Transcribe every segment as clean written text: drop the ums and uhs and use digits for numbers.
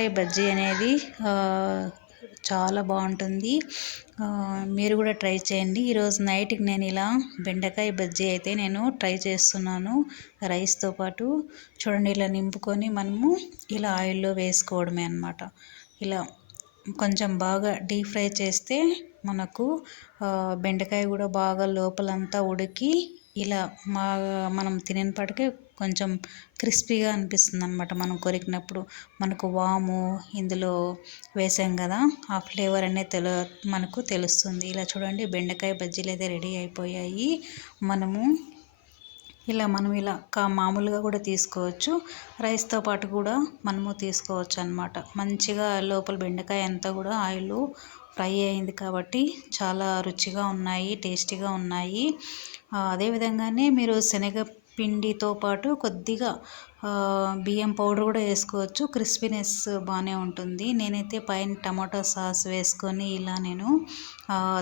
బెండకాయ బజ్జీ అనేది చాలా బాగుంటుంది. మీరు కూడా ట్రై చేయండి. ఈరోజు నైట్కి నేను ఇలా బెండకాయ బజ్జీ అయితే నేను ట్రై చేస్తున్నాను రైస్తో పాటు. చూడండి, ఇలా నింపుకొని మనము ఇలా ఆయిల్లో వేసుకోవడమే అన్నమాట. ఇలా కొంచెం బాగా డీప్ ఫ్రై చేస్తే మనకు బెండకాయ కూడా బాగా లోపలంతా ఉడికి ఇలా మనం తినేపాటికే కొంచెం క్రిస్పీగా అనిపిస్తుంది అనమాట. మనం కొరికినప్పుడు మనకు వాము ఇందులో వేసాం కదా, ఆ ఫ్లేవర్ అనేది మనకు తెలుస్తుంది. ఇలా చూడండి, బెండకాయ బజ్జీలు అయితే రెడీ అయిపోయాయి. మనం ఇలా మామూలుగా కూడా తీసుకోవచ్చు, రైస్తో పాటు కూడా మనము తీసుకోవచ్చు అన్నమాట. మంచిగా లోపల బెండకాయ అంతా కూడా ఆయిల్ ఫ్రై అయింది కాబట్టి చాలా రుచిగా ఉన్నాయి, టేస్టీగా ఉన్నాయి. అదేవిధంగానే మీరు శనగపిండితో పాటు కొద్దిగా బియ్యం పౌడర్ కూడా వేసుకోవచ్చు, క్రిస్పీనెస్ బాగానే ఉంటుంది. నేనైతే పైన టమాటో సాస్ వేసుకొని ఇలా నేను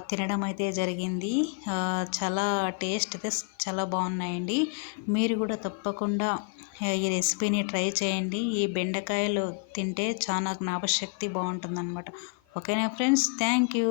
తినడం అయితే జరిగింది. చాలా టేస్ట్ అయితే చాలా బాగున్నాయండి. మీరు కూడా తప్పకుండా ఈ రెసిపీని ట్రై చేయండి. ఈ బెండకాయలు తింటే చాలా జ్ఞాపశక్తి బాగుంటుంది అన్నమాట. ఓకేనా ఫ్రెండ్స్, థ్యాంక్ యూ.